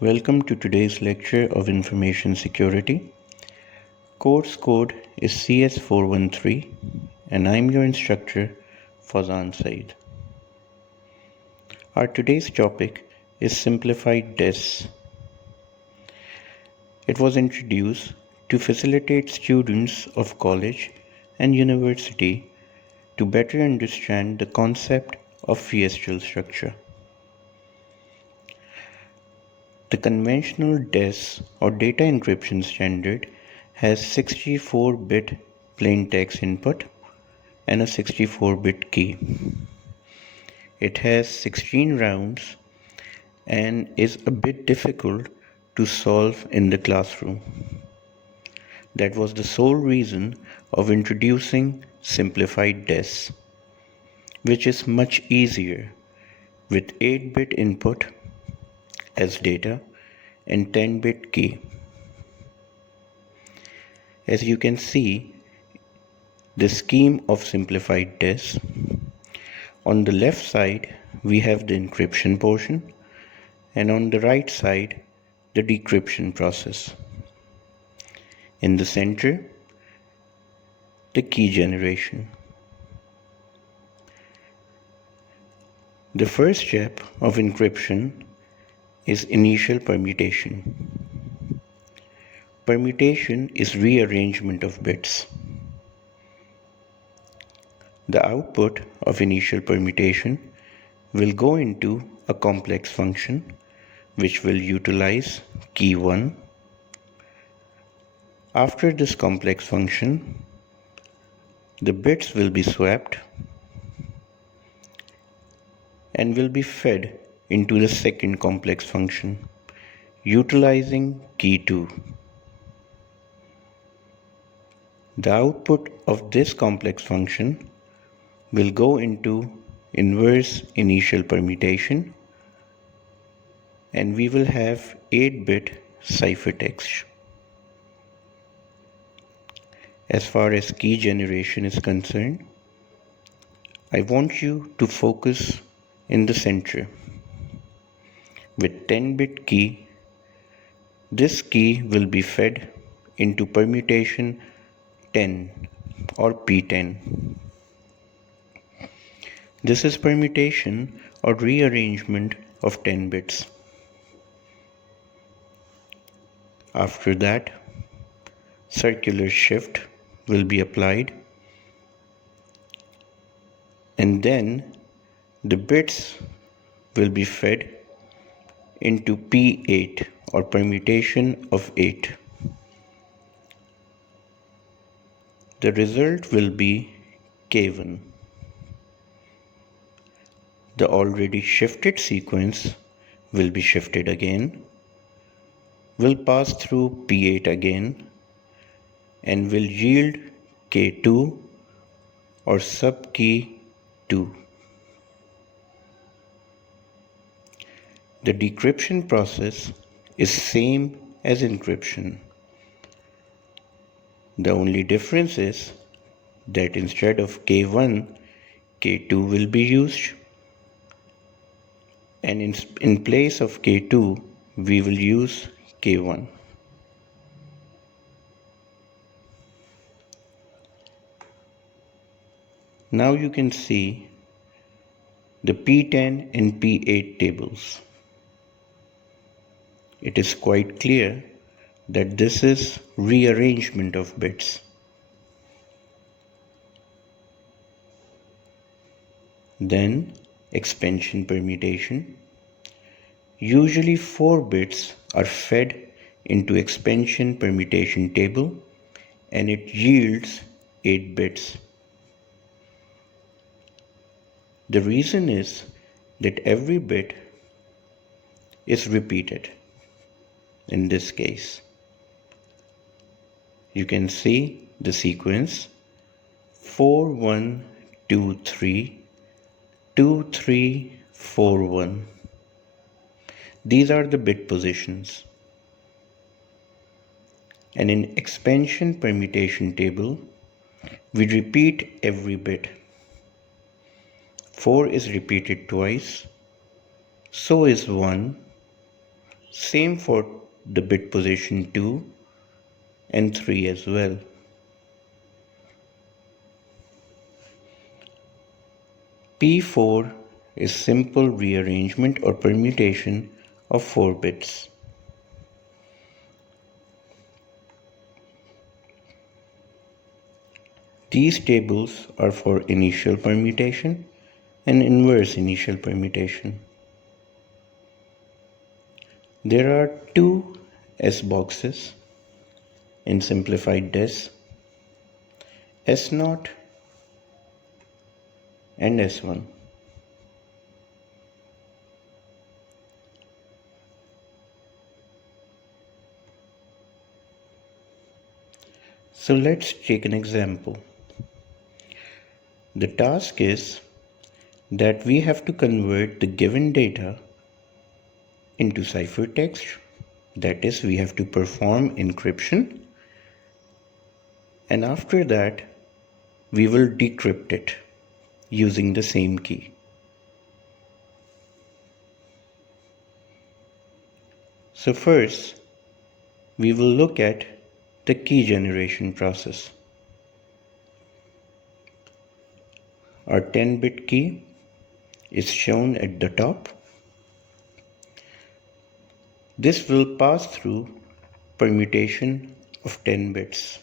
Welcome to today's lecture of Information Security. Course code is CS413 and I'm your instructor Fazan Said. Our today's topic is Simplified DES. It was introduced to facilitate students of college and university to better understand the concept of fiestral structure. The conventional DES or data encryption standard has 64-bit plain text input and a 64-bit key. It has 16 rounds and is a bit difficult to solve in the classroom. That was the sole reason of introducing simplified DES, which is much easier with 8-bit input as data and 10-bit key. As you can see, the scheme of simplified DES. On the left side, we have the encryption portion, and on the right side, the decryption process. In the center, the key generation. The first step of encryption is initial permutation. Permutation is rearrangement of bits. The output of initial permutation will go into a complex function which will utilize key 1. After this complex function, the bits will be swapped and will be fed into the second complex function utilizing key 2. The output of this complex function will go into inverse initial permutation and we will have 8-bit ciphertext. As far as key generation is concerned, I want you to focus in the center. With 10-bit key, this key will be fed into permutation 10 or P10. This is permutation or rearrangement of 10 bits. After that, circular shift will be applied, and then the bits will be fed into P8 or permutation of 8. The result will be K1. The already shifted sequence will be shifted again, will pass through P8 again, and will yield K2 or sub-key 2. The decryption process is same as encryption. The only difference is that instead of K1, K2 will be used, and in place of K2, we will use K1. Now you can see the P10 and P8 tables. It is quite clear that this is rearrangement of bits. Then expansion permutation. Usually 4 bits are fed into expansion permutation table and it yields 8 bits. The reason is that every bit is repeated. In this case, you can see the sequence 4 1 2 3 2 3 4 1. These are the bit positions. And in expansion permutation table, we repeat every bit. 4 is repeated twice, so is 1, Same for the bit position 2 and 3 as well. P4 is simple rearrangement or permutation of 4 bits. These tables are for initial permutation and inverse initial permutation. There are two S boxes in simplified DES, S0 and S1. So let's take an example. The task is that we have to convert the given data into ciphertext. That is, we have to perform encryption, and after that we will decrypt it using the same key. So first we will look at the key generation process. Our 10-bit key is shown at the top. This will pass through permutation of 10 bits.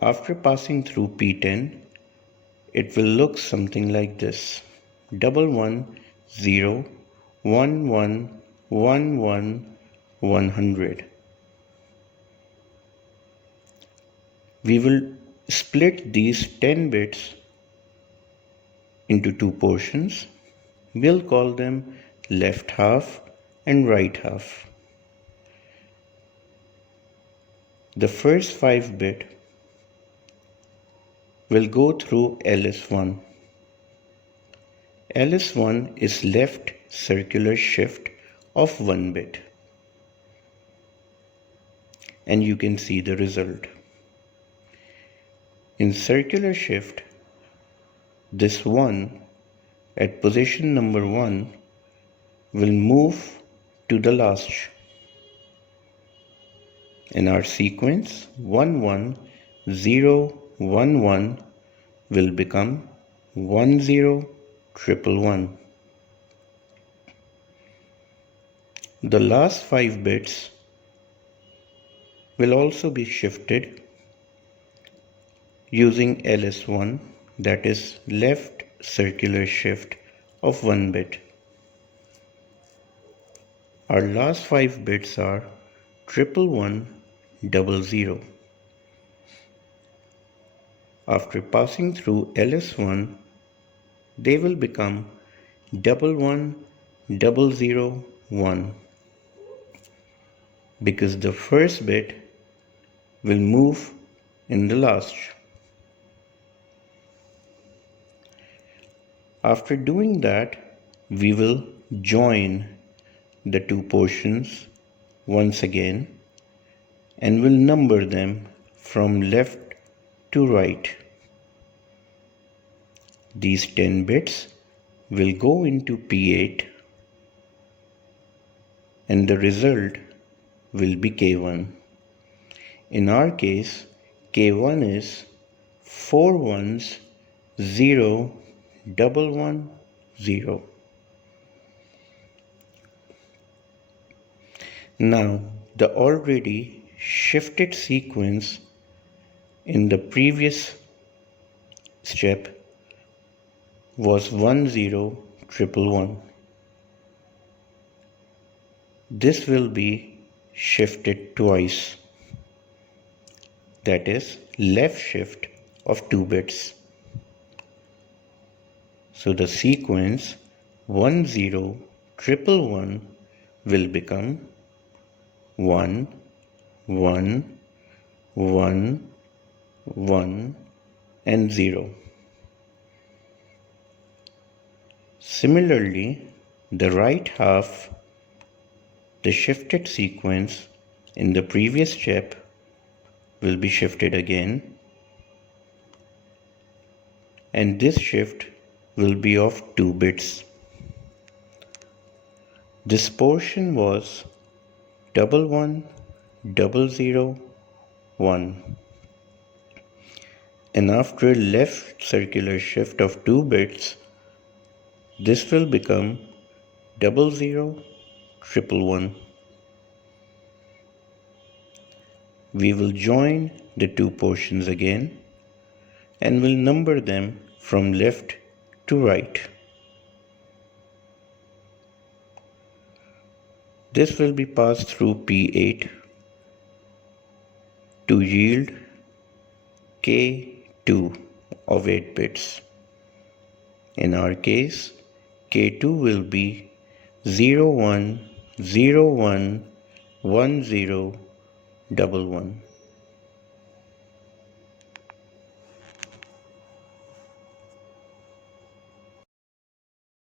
After passing through P10, it will look something like this: 110 11 11 100. We will split these 10 bits into two portions. We'll call them left half and right half. The first 5 bit will go through LS1. LS1 is left circular shift of 1 bit. And you can see the result. In circular shift, this 1 at position number 1 will move to the last. In our sequence, 11011 will become 10111. The last 5 bits will also be shifted using LS1, that is left circular shift of 1 bit. Our last 5 bits are 11100. After passing through LS1, they will become 11001 because the first bit will move in the last. After doing that, we will join the two portions once again and will number them from left to right. These 10 bits will go into P8 and the result will be K1. In our case, K1 is 4 ones 0 110. Now the already shifted sequence in the previous step was 10111. This will be shifted twice, that is left shift of 2 bits. So the sequence 10111 will become 1 1 1 1 and 0. Similarly, the right half, the shifted sequence in the previous step will be shifted again, and this shift will be of 2 bits. This portion was 11001, and after a left circular shift of 2 bits, this will become 00111. We will join the two portions again and will number them from left to right. This will be passed through P8 to yield K2 of 8 bits. In our case, K2 will be 01011011.